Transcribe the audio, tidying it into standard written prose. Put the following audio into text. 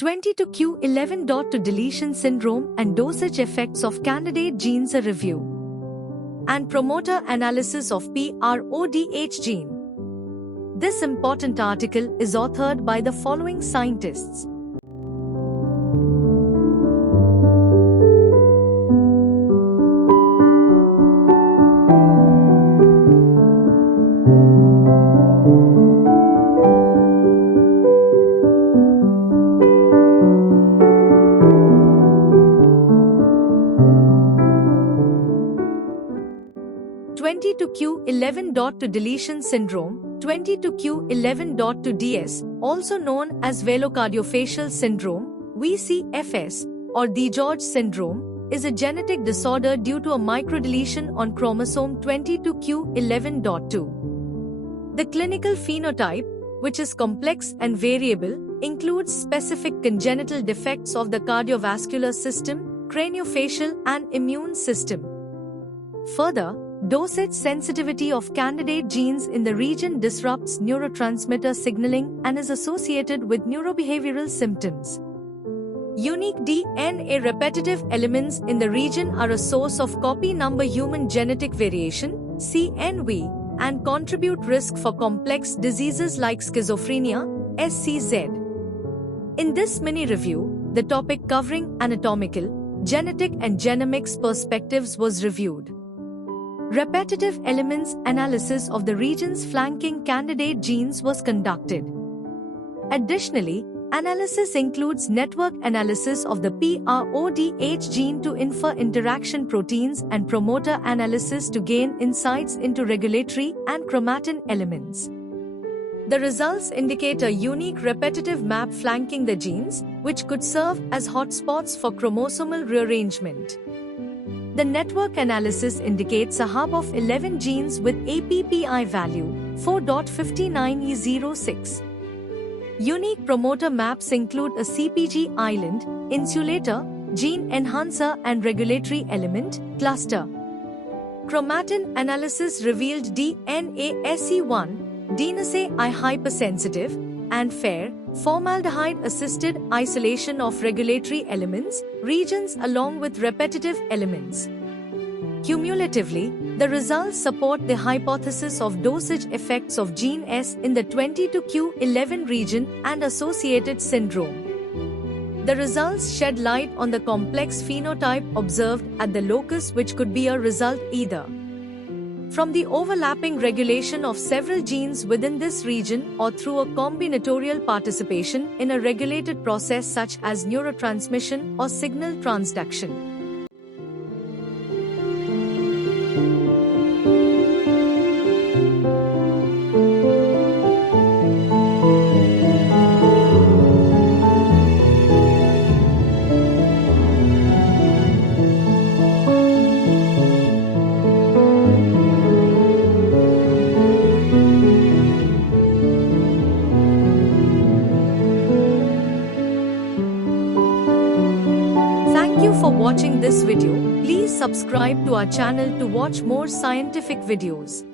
22q11.2 deletion syndrome and dosage effects of candidate genes, a review. And promoter analysis of PRODH gene. This important article is authored by the following scientists. (22q11.2 deletion syndrome, 22q11.2 DS, also known as velocardiofacial syndrome, VCFS, or DiGeorge syndrome, is a genetic disorder due to a microdeletion on chromosome 22q11.2. The clinical phenotype, which is complex and variable, includes specific congenital defects of the cardiovascular system, craniofacial, and immune system. Further, dosage sensitivity of candidate genes in the region disrupts neurotransmitter signaling and is associated with neurobehavioral symptoms. Unique DNA repetitive elements in the region are a source of copy number human genetic variation, CNV, and contribute risk for complex diseases like schizophrenia, SCZ. In this mini-review, the topic covering anatomical, genetic and genomics perspectives was reviewed. Repetitive elements analysis of the region's flanking candidate genes was conducted. Additionally, analysis includes network analysis of the PRODH gene to infer interaction proteins and promoter analysis to gain insights into regulatory and chromatin elements. The results indicate a unique repetitive map flanking the genes, which could serve as hotspots for chromosomal rearrangement. The network analysis indicates a hub of 11 genes with APPI value 4.59E06. Unique promoter maps include a CpG island, insulator, gene enhancer and regulatory element, cluster. Chromatin analysis revealed DNASE1, DNASE I hypersensitive, and FAIR, formaldehyde-assisted isolation of regulatory elements, regions along with repetitive elements. Cumulatively, the results support the hypothesis of dosage effects of gene S in the 22q11 region and associated syndrome. The results shed light on the complex phenotype observed at the locus, which could be a result either from the overlapping regulation of several genes within this region or through a combinatorial participation in a regulated process such as neurotransmission or signal transduction. Thank you for watching this video. Please subscribe to our channel to watch more scientific videos.